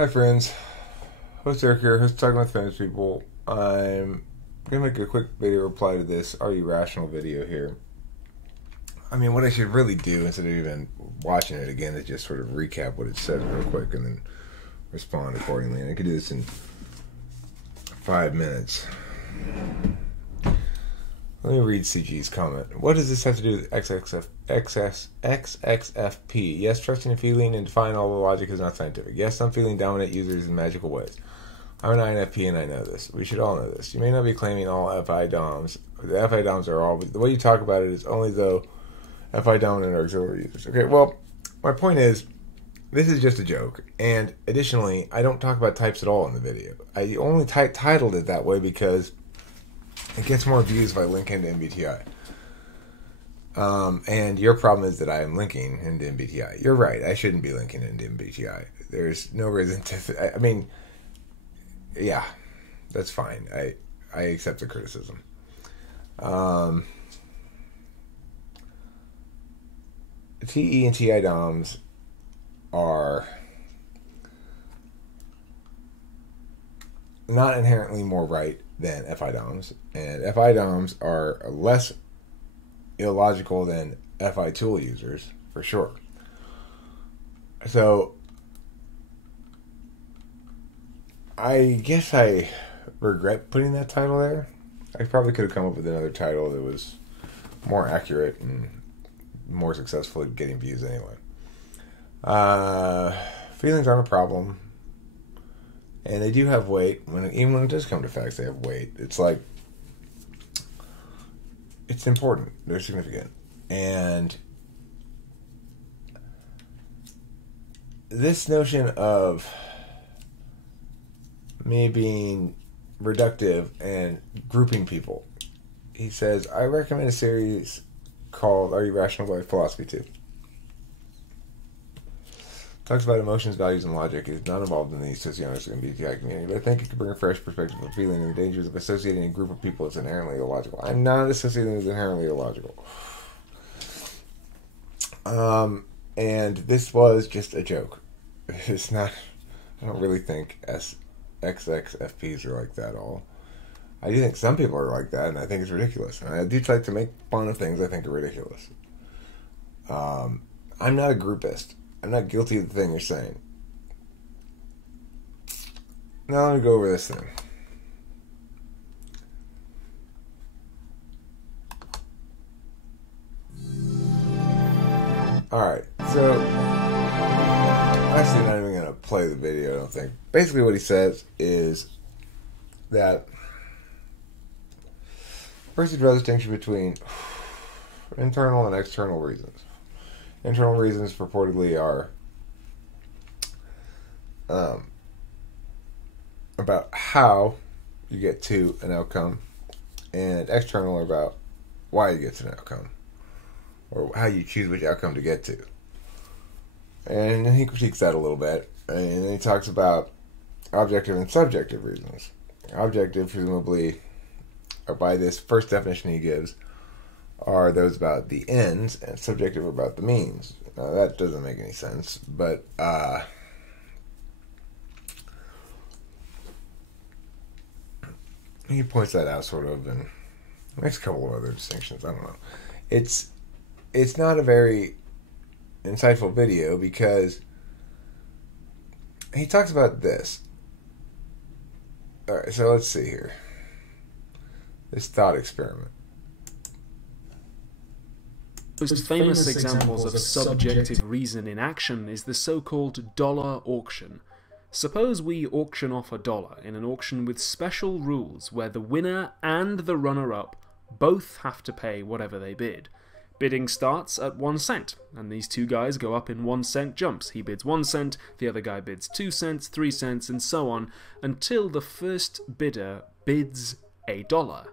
Hi friends, host Eric here, host Talking with Famous People. I'm going to make a quick video reply to this Are You Rational video here. I mean, what I should really do instead of even watching it again is just sort of recap what it said real quick and then respond accordingly. And I could do this in 5 minutes. Let me read CG's comment. What does this have to do with XXFP? Yes, trusting and feeling and defying all the logic is not scientific. Yes, some feeling dominant users in magical ways. I'm an INFP and I know this. We should all know this. You may not be claiming all FI DOMs. The FI DOMs are all, but the way you talk about it is only though FI dominant or auxiliary users. Okay, well, my point is, this is just a joke. And additionally, I don't talk about types at all in the video. I only titled it that way because it gets more views if I link into MBTI. And your problem is that I am linking into MBTI. You're right. I shouldn't be linking into MBTI. There's no reason to... I mean, yeah, that's fine. I accept the criticism. TE and TI DOMs are not inherently more right than FI DOMs, and FI DOMs are less illogical than FI tool users, for sure. So, I guess I regret putting that title there. I probably could have come up with another title that was more accurate and more successful at getting views anyway. Feelings aren't a problem. And they do have weight. Even when it does come to facts, they have weight. It's like, it's important. They're significant. And this notion of me being reductive and grouping people. He says, I recommend a series called Are You Rational by Philosophy 2. Talks about emotions, values, and logic. Is not involved in the Socionics and MBTI community, but I think it could bring a fresh perspective of feeling and the dangers of associating a group of people as inherently illogical. I'm not associating as inherently illogical. And this was just a joke. It's not... I don't really think XXFPs are like that at all. I do think some people are like that, and I think it's ridiculous. And I do like to make fun of things I think are ridiculous. I'm not a groupist. I'm not guilty of the thing you're saying. Now let me go over this thing. Alright, so actually not even going to play the video, I don't think. Basically what he says is that first he draws a distinction between internal and external reasons. Internal reasons purportedly are about how you get to an outcome, and external are about why you get to an outcome, or how you choose which outcome to get to. And he critiques that a little bit, and then he talks about objective and subjective reasons. Objective, presumably, or by this first definition he gives, are those about the ends, and subjective about the means. Now, that doesn't make any sense, but he points that out sort of, and makes a couple of other distinctions. I don't know. It's not a very insightful video because he talks about this. Alright, so let's see here. This thought experiment. Most famous examples of subjective reason in action is the so-called dollar auction. Suppose we auction off $1 in an auction with special rules where the winner and the runner-up both have to pay whatever they bid. Bidding starts at 1 cent, and these two guys go up in 1 cent jumps. He bids 1 cent, the other guy bids 2 cents, 3 cents, and so on, until the first bidder bids $1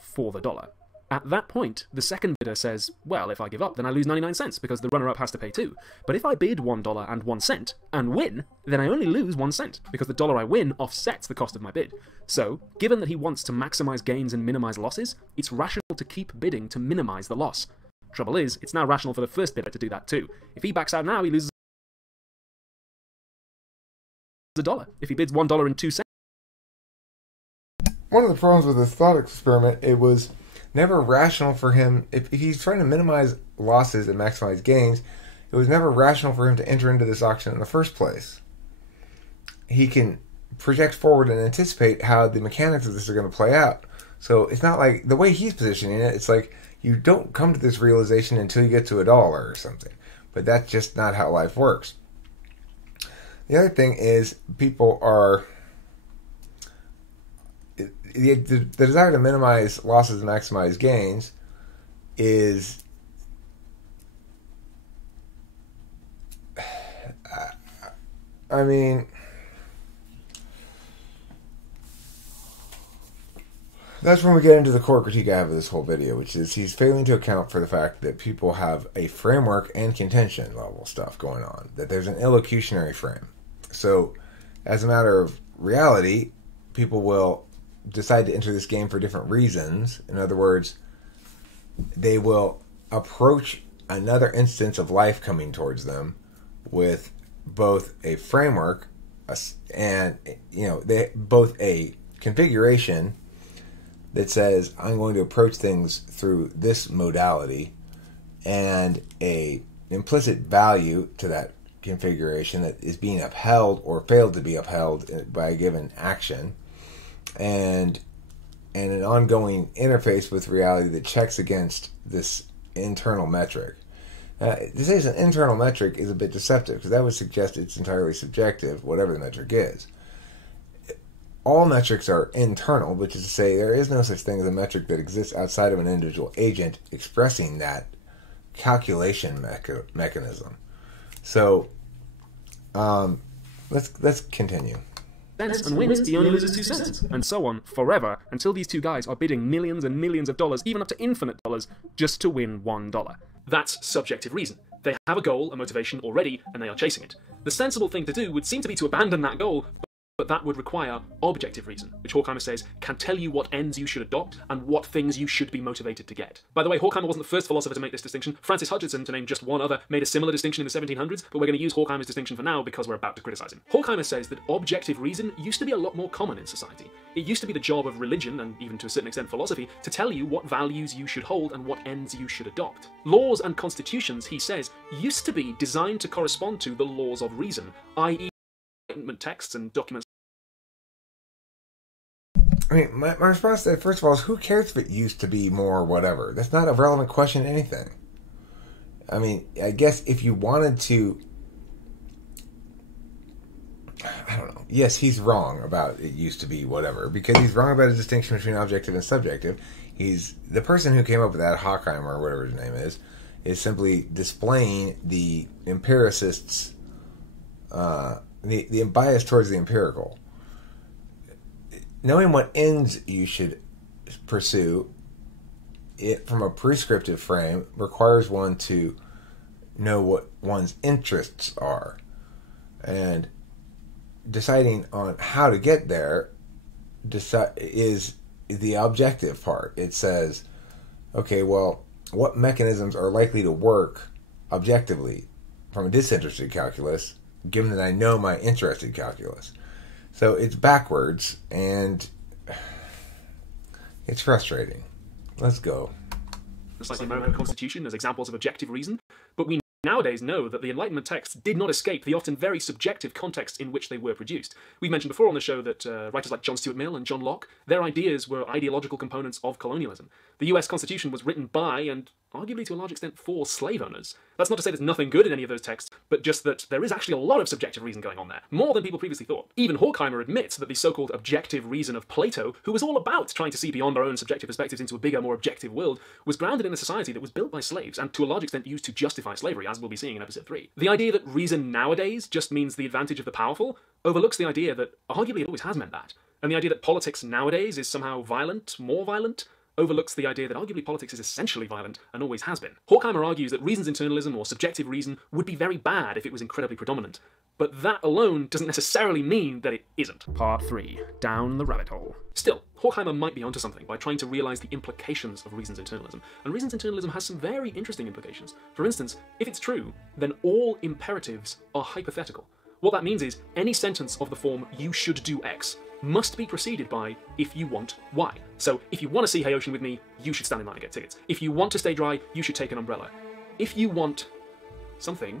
for the dollar. At that point, the second bidder says, well, if I give up, then I lose 99 cents because the runner-up has to pay too. But if I bid $1 and 1 cent and win, then I only lose 1 cent because the dollar I win offsets the cost of my bid. So, given that he wants to maximize gains and minimize losses, it's rational to keep bidding to minimize the loss. Trouble is, it's now rational for the first bidder to do that too. If he backs out now, he loses a dollar. If he bids $1 and 2 cents. One of the problems with this thought experiment, it was never rational for him. If he's trying to minimize losses and maximize gains, it was never rational for him to enter into this auction in the first place. He can project forward and anticipate how the mechanics of this are going to play out. So it's not like, the way he's positioning it, it's like you don't come to this realization until you get to $1 or something. But that's just not how life works. The other thing is, people are... The desire to minimize losses and maximize gains is... I mean... That's when we get into the core critique I have of this whole video, which is he's failing to account for the fact that people have a framework and contention level stuff going on, that there's an illocutionary frame. So, as a matter of reality, people will decide to enter this game for different reasons. In other words, they will approach another instance of life coming towards them with both a framework and, both a configuration that says, I'm going to approach things through this modality, and a implicit value to that configuration that is being upheld or failed to be upheld by a given action, and an ongoing interface with reality that checks against this internal metric. To say it's an internal metric is a bit deceptive, because that would suggest it's entirely subjective, whatever the metric is. All metrics are internal, which is to say there is no such thing as a metric that exists outside of an individual agent expressing that calculation mechanism. So, let's continue. And wins, he only loses 2 cents, and so on forever until these two guys are bidding millions and millions of dollars, even up to infinite dollars, just to win $1. That's subjective reason. They have a goal, a motivation already, and they are chasing it. The sensible thing to do would seem to be to abandon that goal, but that would require objective reason, which Horkheimer says can tell you what ends you should adopt and what things you should be motivated to get. By the way, Horkheimer wasn't the first philosopher to make this distinction. Francis Hutcheson, to name just one other, made a similar distinction in the 1700s, but we're going to use Horkheimer's distinction for now because we're about to criticize him. Horkheimer says that objective reason used to be a lot more common in society. It used to be the job of religion, and even to a certain extent philosophy, to tell you what values you should hold and what ends you should adopt. Laws and constitutions, he says, used to be designed to correspond to the laws of reason, i.e. Enlightenment texts and documents. I mean, my response to that, first of all, is who cares if it used to be more whatever? That's not a relevant question to anything. I mean, I guess if you wanted to... I don't know. Yes, he's wrong about it used to be whatever, because he's wrong about a distinction between objective and subjective. He's... The person who came up with that, Horkheimer, or whatever his name is simply displaying the empiricist's... the bias towards the empirical. Knowing what ends you should pursue it from a prescriptive frame requires one to know what one's interests are. And deciding on how to get there is the objective part. It says, okay, well, what mechanisms are likely to work objectively from a disinterested calculus, given that I know my interested calculus? So it's backwards, and it's frustrating. Let's go. Just like the American Constitution as examples of objective reason, but we nowadays know that the Enlightenment texts did not escape the often very subjective context in which they were produced. We've mentioned before on the show that writers like John Stuart Mill and John Locke, their ideas were ideological components of colonialism. The US Constitution was written by, and arguably to a large extent for, slave owners. That's not to say there's nothing good in any of those texts, but just that there is actually a lot of subjective reason going on there. More than people previously thought. Even Horkheimer admits that the so-called objective reason of Plato, who was all about trying to see beyond our own subjective perspectives into a bigger, more objective world, was grounded in a society that was built by slaves, and to a large extent used to justify slavery, as we'll be seeing in episode 3. The idea that reason nowadays just means the advantage of the powerful overlooks the idea that arguably it always has meant that. And the idea that politics nowadays is somehow violent, more violent, overlooks the idea that arguably politics is essentially violent and always has been. Horkheimer argues that reason's internalism or subjective reason would be very bad if it was incredibly predominant, but that alone doesn't necessarily mean that it isn't. Part 3. Down the rabbit hole. Still, Horkheimer might be onto something by trying to realise the implications of reason's internalism, and reason's internalism has some very interesting implications. For instance, if it's true, then all imperatives are hypothetical. What that means is any sentence of the form "you should do X" must be preceded by "if you want Y." So if you want to see Hey Ocean with me, you should stand in line and get tickets. If you want to stay dry, you should take an umbrella. If you want something,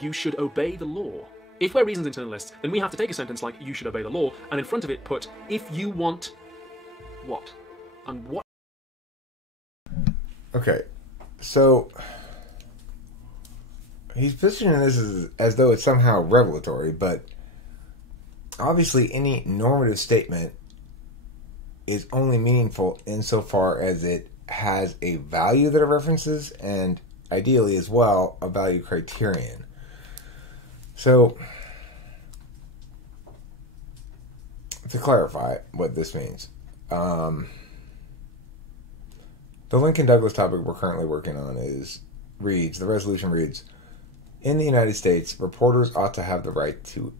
you should obey the law. If we're reasons internalists, then we have to take a sentence like "you should obey the law" and in front of it put "if you want what?" And what? Okay, so he's positioning this as though it's somehow revelatory, but obviously any normative statement is only meaningful insofar as it has a value that it references and ideally as well a value criterion. So to clarify what this means, the Lincoln Douglas topic we're currently working on the resolution reads, in the United States, reporters ought to have the right to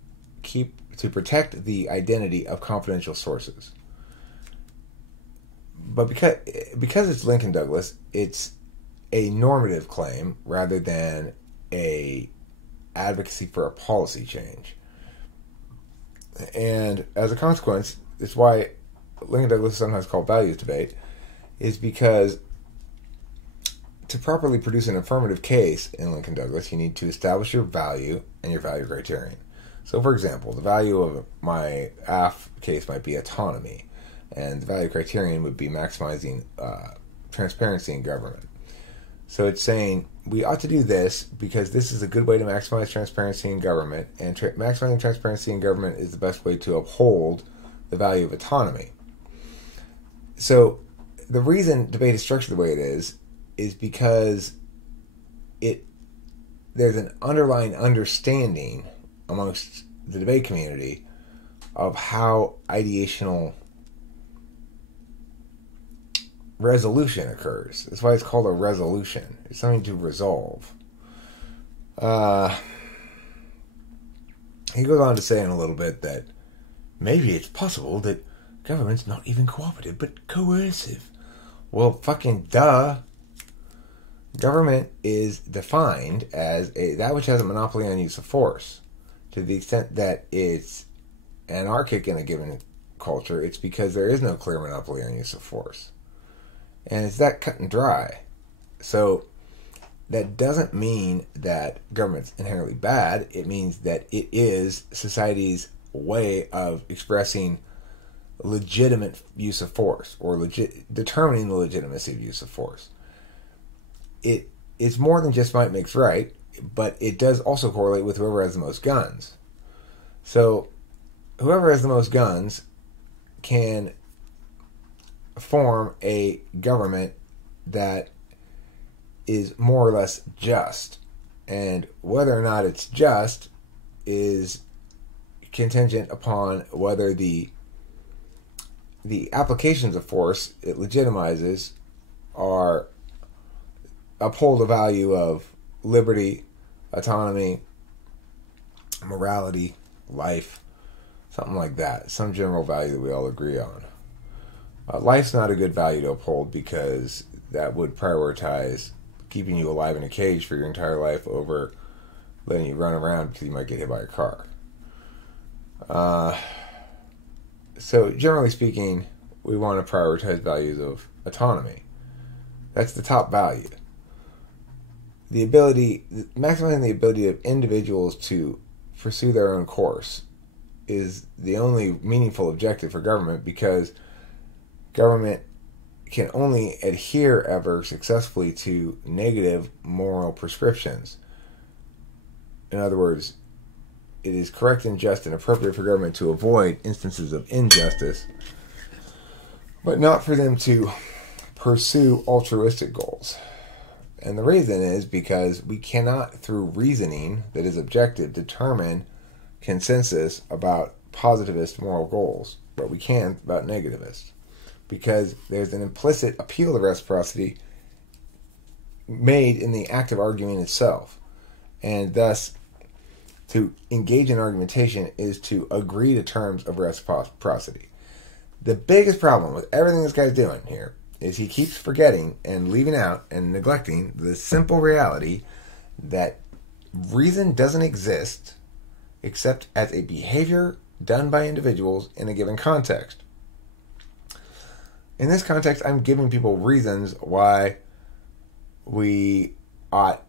protect the identity of confidential sources. But because it's Lincoln Douglas, it's a normative claim rather than a advocacy for a policy change. And as a consequence, it's why Lincoln Douglas is sometimes called values debate, is because to properly produce an affirmative case in Lincoln Douglas, you need to establish your value and your value criterion. So, for example, the value of my AF case might be autonomy, and the value criterion would be maximizing transparency in government. So it's saying we ought to do this because this is a good way to maximize transparency in government, and maximizing transparency in government is the best way to uphold the value of autonomy. So the reason debate is structured the way it is because there's an underlying understanding amongst the debate community of how ideational resolution occurs. That's why it's called a resolution. It's something to resolve. He goes on to say in a little bit that maybe it's possible that government's not even cooperative but coercive. Well, fucking duh. Government is defined as that which has a monopoly on use of force. To the extent that it's anarchic in a given culture, it's because there is no clear monopoly on use of force. And it's that cut and dry. So that doesn't mean that government's inherently bad. It means that it is society's way of expressing legitimate use of force or determining the legitimacy of use of force. It's more than just might makes right, but it does also correlate with whoever has the most guns. So whoever has the most guns can form a government that is more or less just. And whether or not it's just is contingent upon whether the applications of force it legitimizes uphold the value of liberty, autonomy, morality, life, something like that. Some general value that we all agree on. Life's not a good value to uphold because that would prioritize keeping you alive in a cage for your entire life over letting you run around because you might get hit by a car. So generally speaking, we want to prioritize values of autonomy. That's the top value. Maximizing the ability of individuals to pursue their own course is the only meaningful objective for government, because government can only adhere ever successfully to negative moral prescriptions. In other words, it is correct and just and appropriate for government to avoid instances of injustice, but not for them to pursue altruistic goals. And the reason is because we cannot, through reasoning that is objective, determine consensus about positivist moral goals, but we can about negativist, because there's an implicit appeal to reciprocity made in the act of arguing itself. And thus, to engage in argumentation is to agree to terms of reciprocity. The biggest problem with everything this guy's doing here is he keeps forgetting and leaving out and neglecting the simple reality that reason doesn't exist except as a behavior done by individuals in a given context. In this context, I'm giving people reasons why we ought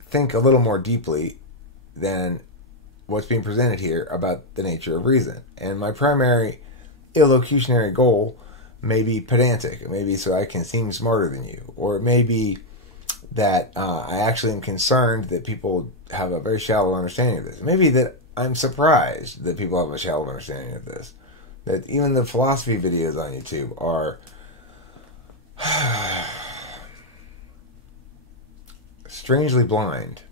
think a little more deeply than what's being presented here about the nature of reason. And my primary illocutionary goal may be pedantic. It may be so I can seem smarter than you. Or it may be that I actually am concerned that people have a very shallow understanding of this. Maybe that I'm surprised that people have a shallow understanding of this. That even the philosophy videos on YouTube are strangely blind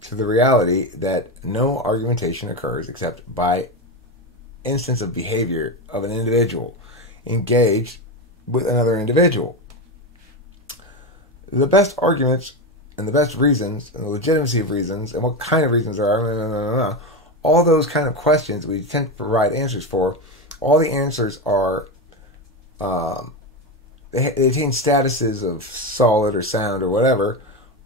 to the reality that no argumentation occurs except by instance of behavior of an individual engaged with another individual. The best arguments and the best reasons and the legitimacy of reasons and what kind of reasons there are, all those kind of questions we tend to provide answers for, all the answers are, they attain statuses of solid or sound or whatever,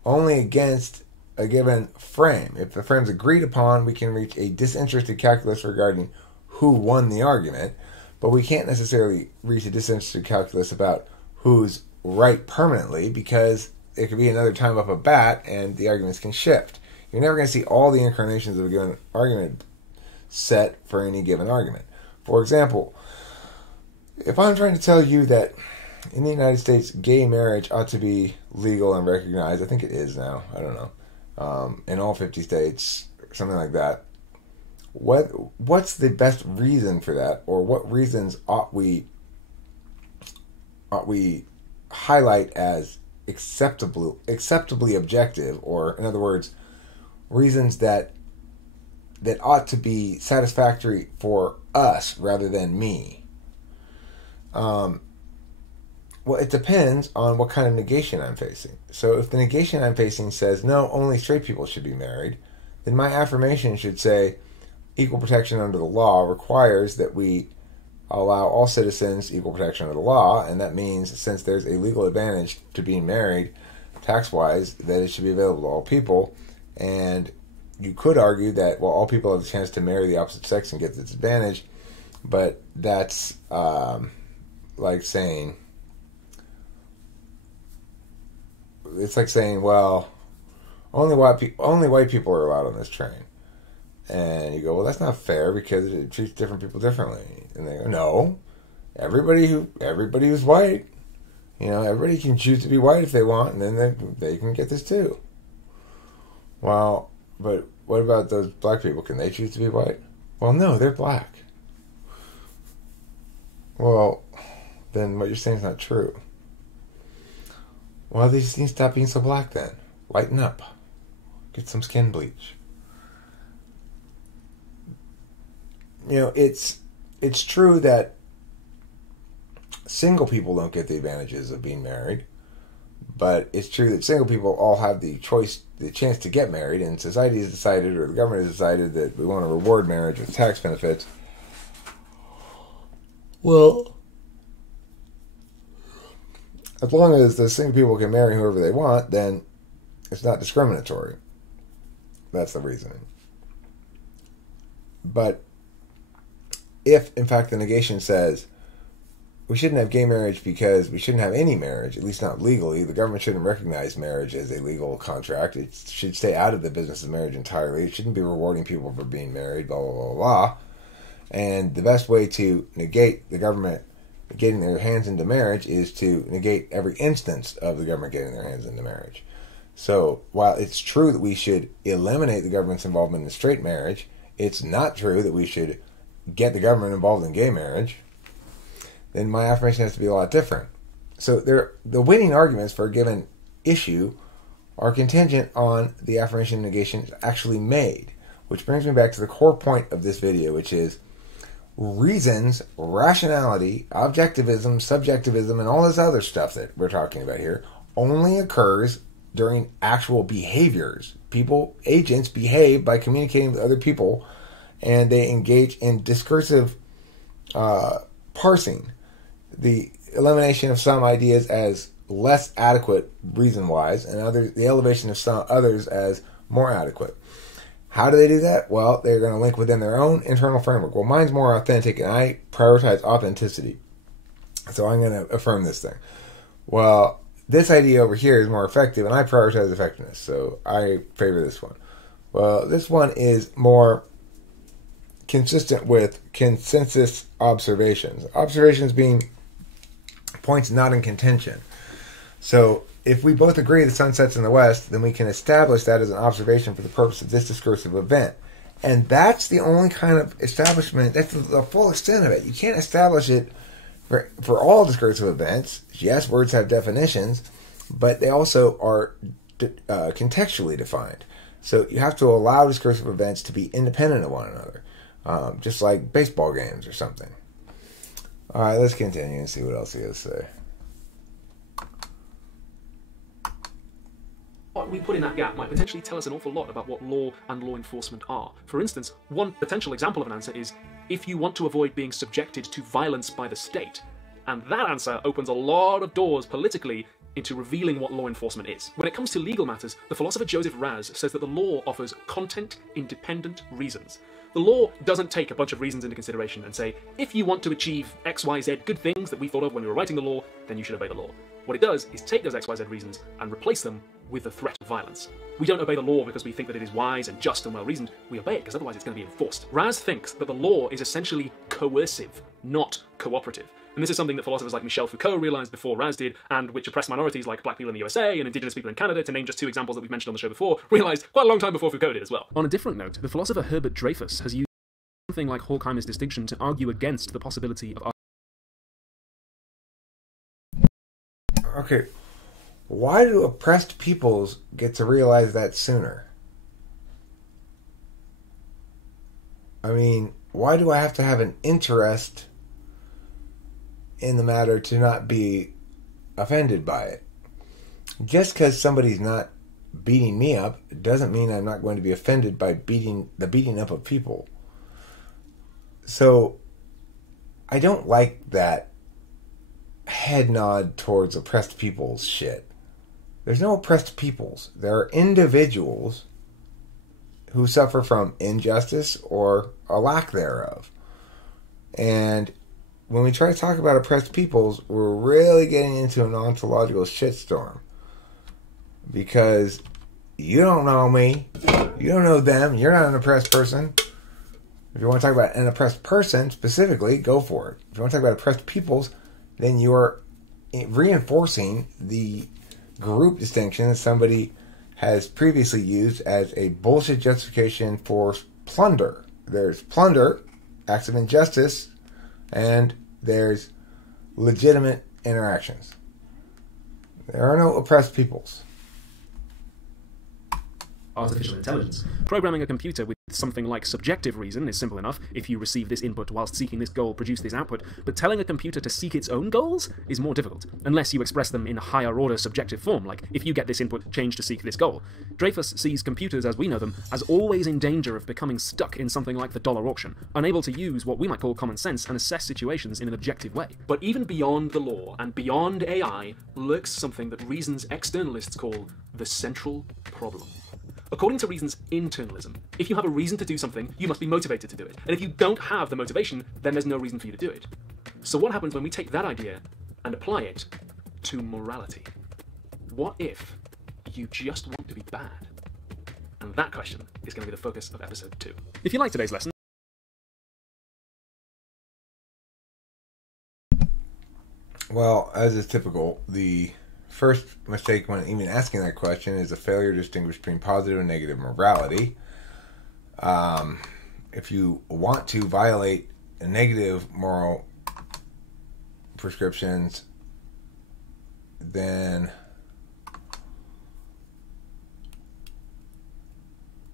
only against a given frame. If the frame's agreed upon, we can reach a disinterested calculus regarding who won the argument, but we can't necessarily reach a disinterested calculus about who's right permanently, because it could be another time up a bat and the arguments can shift. You're never going to see all the incarnations of a given argument set for any given argument. For example, if I'm trying to tell you that in the United States gay marriage ought to be legal and recognized, I think it is now, I don't know, in all 50 states, something like that, what's the best reason for that, or what reasons ought we highlight as acceptably objective, or in other words, reasons that ought to be satisfactory for us rather than me? Well, it depends on what kind of negation I'm facing. So if the negation I'm facing says, no, only straight people should be married, then my affirmation should say, equal protection under the law requires that we allow all citizens equal protection under the law, and that means since there's a legal advantage to being married, tax-wise, that it should be available to all people. And you could argue that, well, all people have the chance to marry the opposite sex and get this advantage, but that's like saying, it's like saying, well, only white people are allowed on this train. And you go, well, that's not fair because it treats different people differently. And they go, no, everybody who's white, everybody can choose to be white if they want, and then they can get this too. Well, but what about those black people? Can they choose to be white? Well, no, they're black. Well, then what you're saying is not true. Well, they just need to stop being so black then. Lighten up. Get some skin bleach. It's true that single people don't get the advantages of being married, but it's true that single people all have the chance to get married, and society has decided, or the government has decided, that we want to reward marriage with tax benefits. Well, as long as the single people can marry whoever they want, then it's not discriminatory. That's the reasoning. But if, in fact, the negation says we shouldn't have gay marriage because we shouldn't have any marriage, at least not legally, the government shouldn't recognize marriage as a legal contract, it should stay out of the business of marriage entirely, it shouldn't be rewarding people for being married, blah, blah, blah, blah. And the best way to negate the government getting their hands into marriage is to negate every instance of the government getting their hands into marriage. So while it's true that we should eliminate the government's involvement in straight marriage, it's not true that we should get the government involved in gay marriage. Then my affirmation has to be a lot different. So the winning arguments for a given issue are contingent on the affirmation negation actually made, which brings me back to the core point of this video, which is reasons, rationality, objectivism, subjectivism, and all this other stuff that we're talking about here only occurs during actual behaviors. Agents behave by communicating with other people, and they engage in discursive parsing, the elimination of some ideas as less adequate reason-wise, and the elevation of some others as more adequate. How do they do that? Well, they're going to link within their own internal framework. Well, mine's more authentic, and I prioritize authenticity. So I'm going to affirm this thing. Well, this idea over here is more effective, and I prioritize effectiveness. So I favor this one. Well, this one is more consistent with consensus observations. Observations being points not in contention. So if we both agree the sun sets in the west, then we can establish that as an observation for the purpose of this discursive event. And that's the only kind of establishment, that's the full extent of it. You can't establish it for all discursive events. Yes, words have definitions, but they also are contextually defined. So you have to allow discursive events to be independent of one another, just like baseball games or something. All right, let's continue and see what else he has to say. What we put in that gap might potentially tell us an awful lot about what law and law enforcement are. For instance, one potential example of an answer is if you want to avoid being subjected to violence by the state. And that answer opens a lot of doors politically into revealing what law enforcement is. When it comes to legal matters, the philosopher Joseph Raz says that the law offers content-independent reasons. The law doesn't take a bunch of reasons into consideration and say, if you want to achieve X, Y, Z good things that we thought of when we were writing the law, then you should obey the law. What it does is take those X, Y, Z reasons and replace them with the threat of violence. We don't obey the law because we think that it is wise and just and well-reasoned. We obey it because otherwise it's going to be enforced. Raz thinks that the law is essentially coercive, not cooperative. And this is something that philosophers like Michel Foucault realized before Raz did, and which oppressed minorities like black people in the USA and indigenous people in Canada, to name just two examples that we've mentioned on the show before, realized quite a long time before Foucault did as well. On a different note, the philosopher Herbert Dreyfus has used something like Horkheimer's distinction to argue against the possibility of... Okay, why do oppressed peoples get to realize that sooner? I mean, why do I have to have an interest in the matter to not be offended by it? Just because somebody's not beating me up doesn't mean I'm not going to be offended by the beating up of people. So I don't like that head nod towards oppressed peoples shit. There's no oppressed peoples. There are individuals who suffer from injustice or a lack thereof. And when we try to talk about oppressed peoples, we're really getting into an ontological shitstorm. Because you don't know me, you don't know them, you're not an oppressed person. If you want to talk about an oppressed person specifically, go for it. If you want to talk about oppressed peoples, then you're reinforcing the group distinction that somebody has previously used as a bullshit justification for plunder. There's plunder, acts of injustice, and there's legitimate interactions. There are no oppressed peoples. Artificial intelligence. Programming a computer with something like subjective reason is simple enough. If you receive this input whilst seeking this goal, produce this output. But telling a computer to seek its own goals is more difficult, unless you express them in a higher order subjective form, like if you get this input, change to seek this goal. Dreyfus sees computers, as we know them, as always in danger of becoming stuck in something like the dollar auction, unable to use what we might call common sense and assess situations in an objective way. But even beyond the law and beyond AI lurks something that Reason's externalists call the central problem. According to Reason's internalism, if you have a reason to do something, you must be motivated to do it. And if you don't have the motivation, then there's no reason for you to do it. So what happens when we take that idea and apply it to morality? What if you just want to be bad? And that question is going to be the focus of episode 2. If you like today's lesson, well, as is typical, the first mistake when even asking that question is a failure to distinguish between positive and negative morality. If you want to violate negative moral prescriptions, then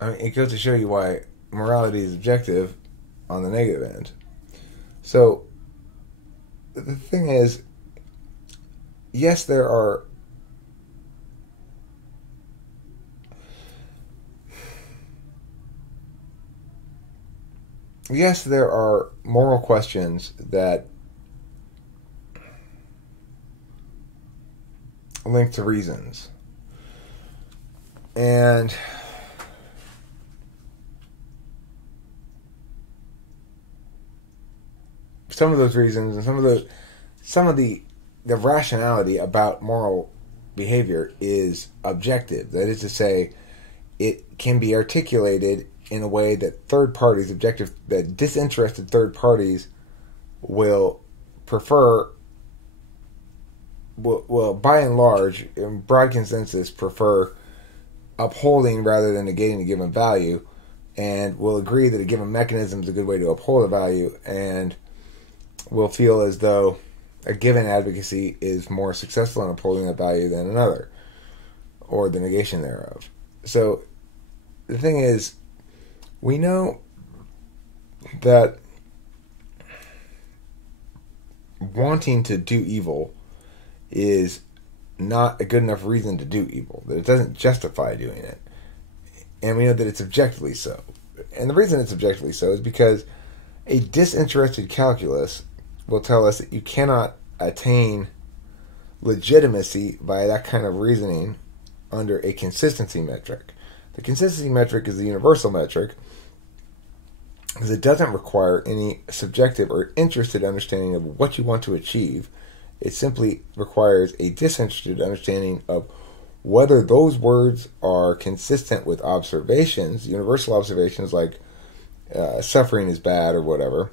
it goes to show you why morality is objective on the negative end. So the thing is, yes, there are moral questions that link to reasons. And some of those reasons and some of the rationality about moral behavior is objective. That is to say, it can be articulated in a way that that disinterested third parties will prefer, will by and large, in broad consensus, prefer upholding rather than negating a given value, and will agree that a given mechanism is a good way to uphold a value, and will feel as though a given advocacy is more successful in upholding that value than another, or the negation thereof. So the thing is, we know that wanting to do evil is not a good enough reason to do evil, that it doesn't justify doing it. And we know that it's objectively so. And the reason it's objectively so is because a disinterested calculus will tell us that you cannot attain legitimacy by that kind of reasoning under a consistency metric. The consistency metric is the universal metric because it doesn't require any subjective or interested understanding of what you want to achieve. It simply requires a disinterested understanding of whether those words are consistent with observations, universal observations like suffering is bad or whatever,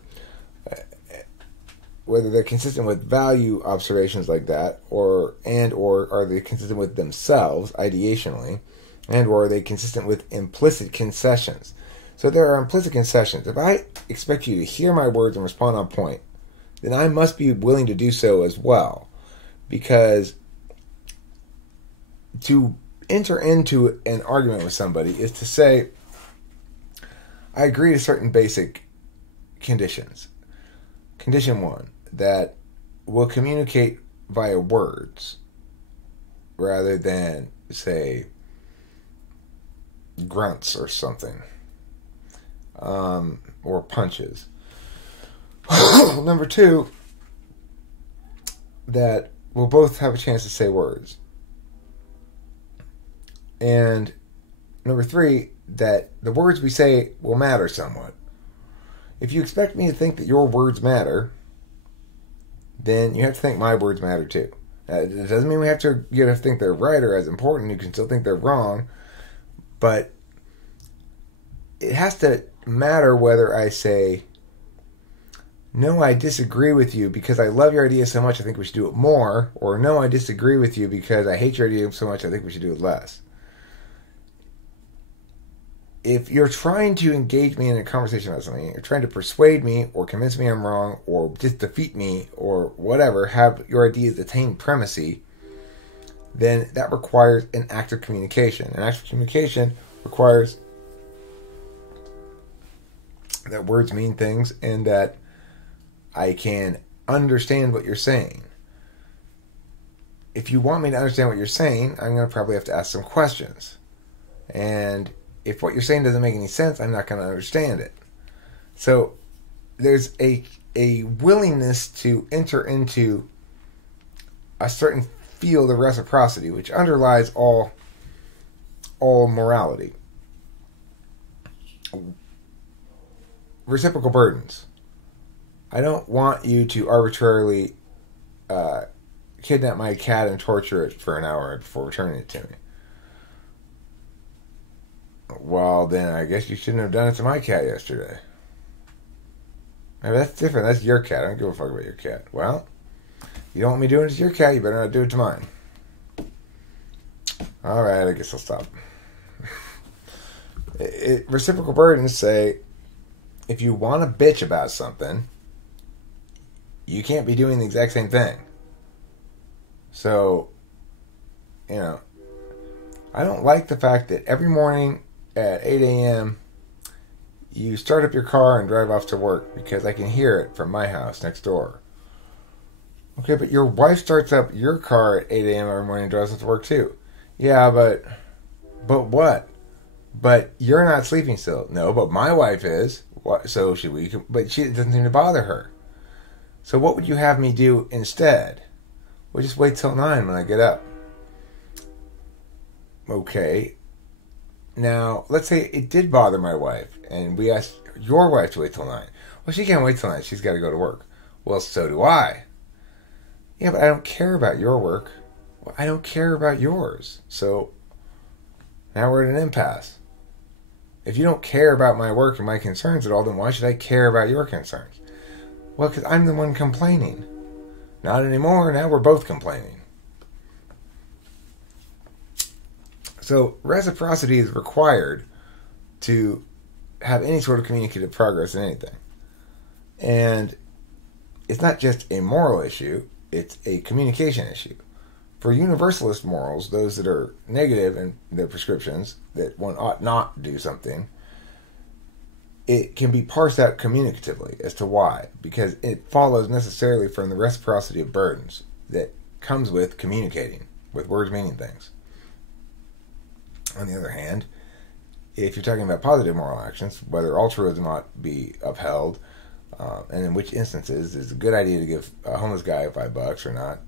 whether they're consistent with value observations like that, or are they consistent with themselves ideationally, and or are they consistent with implicit concessions. So there are implicit concessions. If I expect you to hear my words and respond on point, then I must be willing to do so as well. Because to enter into an argument with somebody is to say, I agree to certain basic conditions. Condition 1, that we'll communicate via words rather than, say, grunts or something, or punches. Number 2, that we'll both have a chance to say words. And number 3, that the words we say will matter somewhat. If you expect me to think that your words matter, then you have to think my words matter too. It doesn't mean you have to think they're right or as important. You can still think they're wrong, but it has to matter whether I say, no, I disagree with you because I love your idea so much I think we should do it more, or no, I disagree with you because I hate your idea so much I think we should do it less. If you're trying to engage me in a conversation about something, you're trying to persuade me or convince me I'm wrong or just defeat me or whatever, have your ideas attain primacy, then that requires an act of communication. An act of communication requires that words mean things and that I can understand what you're saying. If you want me to understand what you're saying, I'm going to probably have to ask some questions. And if what you're saying doesn't make any sense, I'm not going to understand it. So there's a willingness to enter into a certain field of reciprocity, which underlies all morality. Reciprocal burdens. I don't want you to arbitrarily kidnap my cat and torture it for an hour before returning it to me. Well, then I guess you shouldn't have done it to my cat yesterday. I mean, that's different. That's your cat. I don't give a fuck about your cat. Well, you don't want me doing it to your cat, you better not do it to mine. Alright, I guess I'll stop. Reciprocal burdens say, if you want to bitch about something, you can't be doing the exact same thing. So, I don't like the fact that every morning at 8 a.m. you start up your car and drive off to work because I can hear it from my house next door. Okay, but your wife starts up your car at 8 a.m. every morning and drives off to work too. Yeah, but what? But you're not sleeping still. No, but my wife is. What? So should we? But it doesn't seem to bother her. So what would you have me do instead? Well, just wait till 9 when I get up. Okay. Now, let's say it did bother my wife, and we asked your wife to wait till 9. Well, she can't wait till 9. She's got to go to work. Well, so do I. Yeah, but I don't care about your work. Well, I don't care about yours. So now we're at an impasse. If you don't care about my work and my concerns at all, then why should I care about your concerns? Well, because I'm the one complaining. Not anymore. Now we're both complaining. So reciprocity is required to have any sort of communicative progress in anything. And it's not just a moral issue, it's a communication issue. For universalist morals, those that are negative in their prescriptions, that one ought not do something, it can be parsed out communicatively as to why. Because it follows necessarily from the reciprocity of burdens that comes with communicating, with words meaning things. On the other hand, if you're talking about positive moral actions, whether altruism ought be upheld, and in which instances is it a good idea to give a homeless guy $5 or not,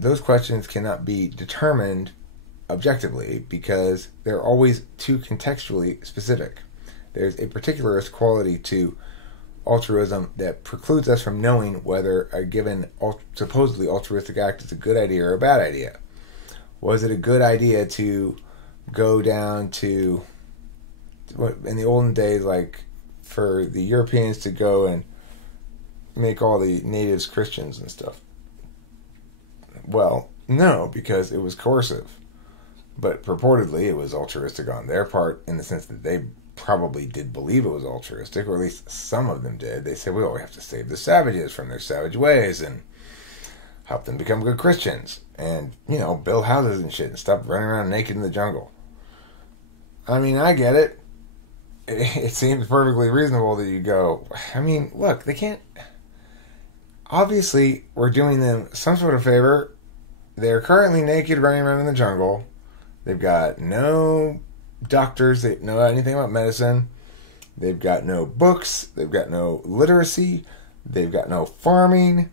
those questions cannot be determined objectively because they're always too contextually specific. There's a particularist quality to altruism that precludes us from knowing whether a given supposedly altruistic act is a good idea or a bad idea. Was it a good idea to go down to, in the olden days, like for the Europeans to go and make all the natives Christians and stuff? Well, no, because it was coercive. But purportedly it was altruistic on their part in the sense that they probably did believe it was altruistic, or at least some of them did. They said, well, we have to save the savages from their savage ways and help them become good Christians and, build houses and shit and stop running around naked in the jungle. I mean, I get it. It seems perfectly reasonable that you go, I mean, look, they can't... Obviously, we're doing them some sort of favor. They're currently naked running around in the jungle. They've got no doctors that know anything about medicine. They've got no books. They've got no literacy. They've got no farming.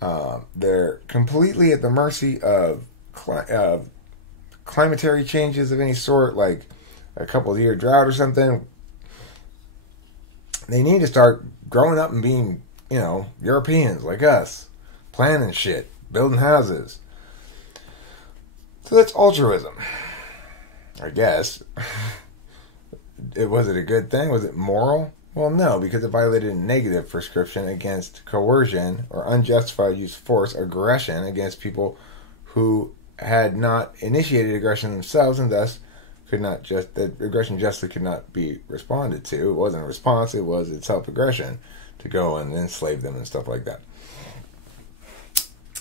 They're completely at the mercy of climatary changes of any sort, like a couple of year drought or something. They need to start growing up and being, Europeans like us, planning shit, building houses. So that's altruism, I guess. Was it a good thing? Was it moral? Well, no, because it violated a negative prescription against coercion or unjustified use of force, aggression against people who had not initiated aggression themselves, and thus that aggression justly could not be responded to. It wasn't a response, it was itself aggression to go and enslave them and stuff like that.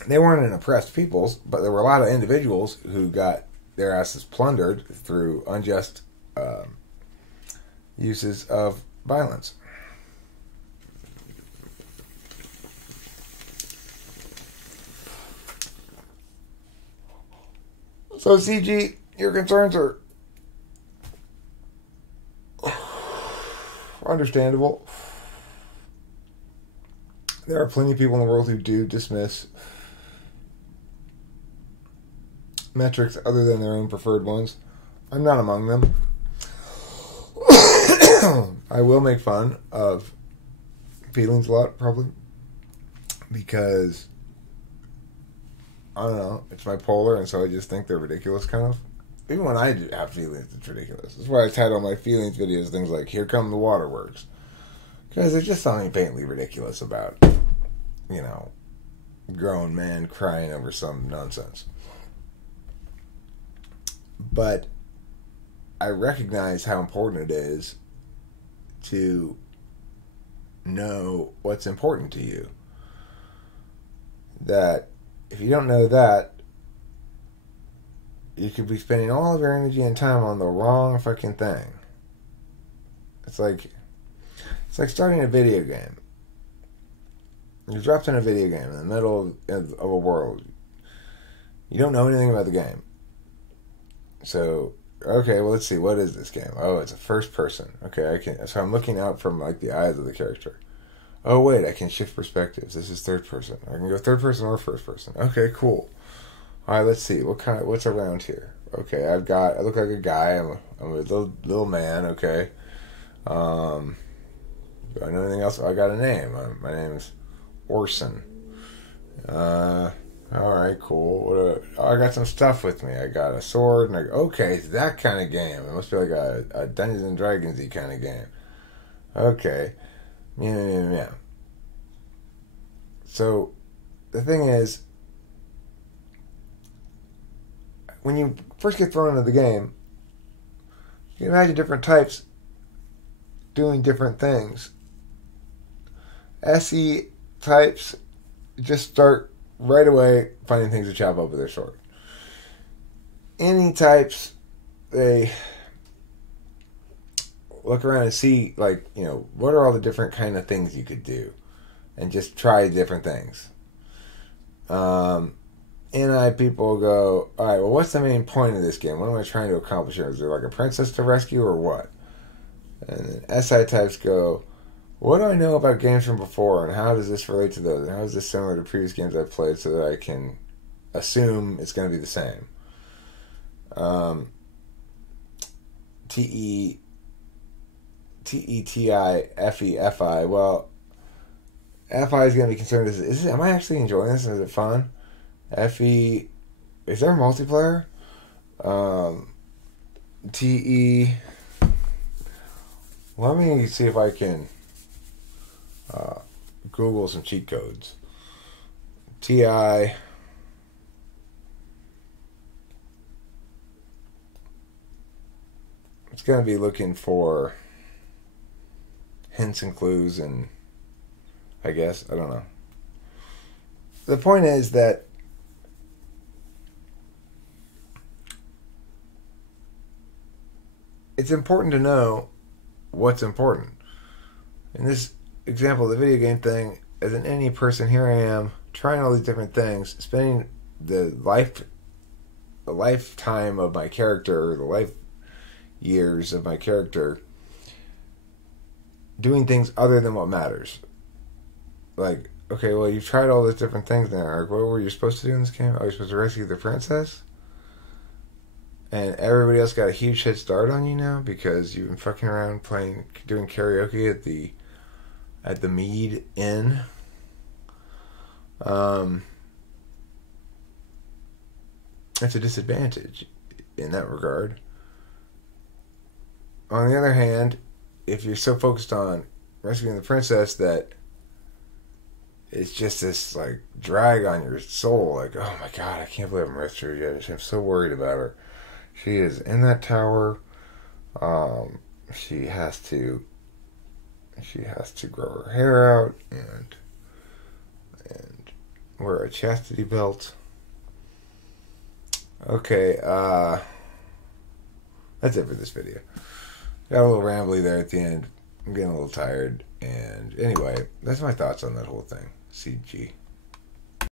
They weren't an oppressed peoples, but there were a lot of individuals who got their asses plundered through unjust uses of violence. So, CG, your concerns are understandable. There are plenty of people in the world who do dismiss metrics other than their own preferred ones. I'm not among them. I will make fun of feelings a lot, probably, because I don't know, it's bipolar, and so I just think they're ridiculous, kind of. Even when I do have feelings, it's ridiculous. That's why I title my feelings videos things like "Here Come the Waterworks," because there's just something patently ridiculous about, grown man crying over some nonsense. But I recognize how important it is to know what's important to you. That if you don't know that, you could be spending all of your energy and time on the wrong fucking thing. It's like starting a video game. You're dropped in a video game in the middle of a world. You don't know anything about the game. So, okay, well, let's see. What is this game? Oh, it's a first person. Okay, so I'm looking out from the eyes of the character. Oh, wait, I can shift perspectives. This is third person. I can go third person or first person. Okay, cool. All right, let's see. What's around here? Okay, I look like a guy. I'm a little man. Okay. Do I know anything else? I got a name. My name's Orson. Alright, cool. I got some stuff with me. I got a sword, and okay, it's that kind of game. It must be like a Dungeons and Dragons-y kind of game. Okay. Yeah. So, the thing is, when you first get thrown into the game, you can imagine different types doing different things. SE types just start right away finding things to chop up with their sword. NE types, they look around and see, like, you know, what are all the different kind of things you could do, and just try different things. NI people go, alright, well, what's the main point of this game? What am I trying to accomplish here? Is there like a princess to rescue or what? And then SI types go, what do I know about games from before, and how does this relate to those? And how is this similar to previous games I've played so that I can assume it's going to be the same? TETI, FI. Well, FI is going to be concerned, am I actually enjoying this? Is it fun? FE, is there multiplayer? TE, let me see if I can Google some cheat codes. TI, it's going to be looking for hints and clues, and I guess, I don't know. The point is that it's important to know what's important. In this example, the video game thing, as an any person, here I am trying all these different things, spending the lifetime of my character, the life years of my character, doing things other than what matters. Like, okay, well, you've tried all these different things now. Like, what were you supposed to do in this game? Oh, you're supposed to rescue the princess? And everybody else got a huge head start on you now because you've been fucking around doing karaoke at the Mead Inn. It's a disadvantage in that regard. On the other hand, if you're so focused on rescuing the princess that it's just this, like, drag on your soul, like, oh my god, I can't believe I'm rescuing her yet. I'm so worried about her. She is in that tower. She has to grow her hair out and wear a chastity belt. Okay, that's it for this video. Got a little rambly there at the end. I'm getting a little tired. And anyway, that's my thoughts on that whole thing. CG.